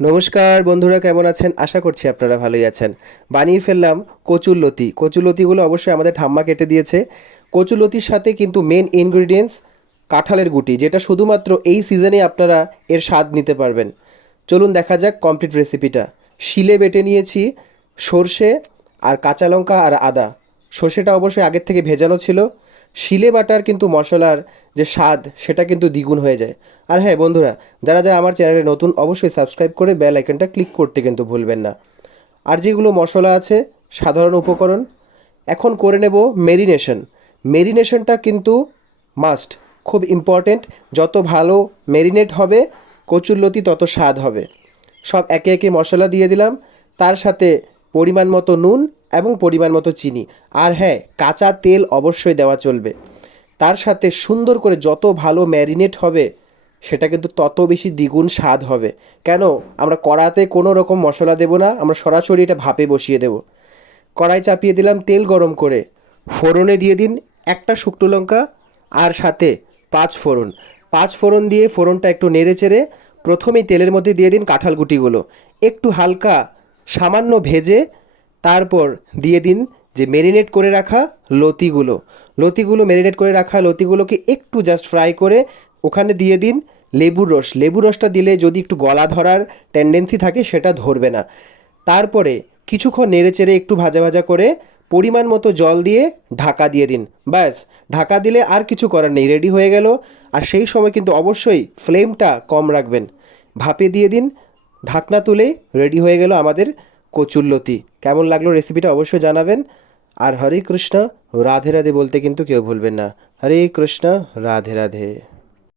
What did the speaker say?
নমস্কার বন্ধুরা, কেমন আছেন? আশা করছি আপনারা ভালোই আছেন। বানিয়ে ফেললাম কচুর লতি। কচুর অবশ্যই আমাদের ঠাম্মা কেটে দিয়েছে। কচুর লতির সাথে কিন্তু মেন ইনগ্রিডিয়েন্টস কাঁঠালের গুটি, যেটা শুধুমাত্র এই সিজনে আপনারা এর স্বাদ নিতে পারবেন। চলুন দেখা যাক কমপ্লিট রেসিপিটা শিলে বেটে নিয়েছি সর্ষে আর কাঁচা লঙ্কা আর আদা। সর্ষেটা অবশ্যই আগের থেকে ভেজানো ছিল। শিলে বাটার কিন্তু মশলার যে স্বাদ, সেটা কিন্তু দ্বিগুণ হয়ে যায়। আর হ্যাঁ বন্ধুরা, যারা যারা আমার চ্যানেলে নতুন, অবশ্যই সাবস্ক্রাইব করে বেল আইকনটা ক্লিক করতে কিন্তু ভুলবেন না। আর যেগুলো মশলা আছে, সাধারণ উপকরণ, এখন করে নেব মেরিনেশন। মেরিনেশনটা কিন্তু মাস্ট, খুব ইম্পর্টেন্ট। যত ভালো মেরিনেট হবে কচুরলতি তত স্বাদ হবে। সব একে একে মশলা দিয়ে দিলাম। তার সাথে পরিমাণ মতো নুন এবং পরিমাণ মতো চিনি। আর হ্যাঁ কাঁচা তেল অবশ্যই দেওয়া চলবে। তার সাথে সুন্দর করে যত ভালো ম্যারিনেট হবে, সেটা কিন্তু তত বেশি দ্বিগুণ স্বাদ হবে। কেন? আমরা কড়াতে কোনো রকম মশলা দেবো না, আমরা সরাসরি এটা ভাপে বসিয়ে দেবো। কড়াই চাপিয়ে দিলাম তেল গরম করে। ফোড়নে দিয়ে দিন একটা শুকনো লঙ্কা আর সাথে পাঁচ ফোড়ন। পাঁচ ফোড়ন দিয়ে ফোড়নটা একটু নেড়ে চেড়ে প্রথমেই তেলের মধ্যে দিয়ে দিন কাঁঠাল গুটিগুলো। একটু হালকা সামান্য ভেজে তারপর দিয়ে দিন যে মেরিনেট করে রাখা লতিগুলো। লতিগুলো মেরিনেট করে রাখা লতিগুলোকে একটু জাস্ট ফ্রাই করে ওখানে দিয়ে দিন লেবুর রস। লেবুর রসটা দিলে যদি একটু গলা ধরার টেন্ডেন্সি থাকে সেটা ধরবে না। তারপরে কিছুক্ষণ নেড়ে চেড়ে একটু ভাজা ভাজা করে পরিমাণ মতো জল দিয়ে ঢাকা দিয়ে দিন। ব্যাস, ঢাকা দিলে আর কিছু করার নেই রেডি হয়ে গেল। আর সেই সময় কিন্তু অবশ্যই ফ্লেমটা কম রাখবেন। ভাপে দিয়ে দিন, ঢাকনা তুলেই রেডি হয়ে গেল আমাদের কচুরলতি। কেমন লাগল রেসিপিটা অবশ্যই জানাবেন। আর হরে কৃষ্ণ, রাধে রাধে বলতে কিন্তু কেউ ভুলবেন না। হরে কৃষ্ণ, রাধে রাধে।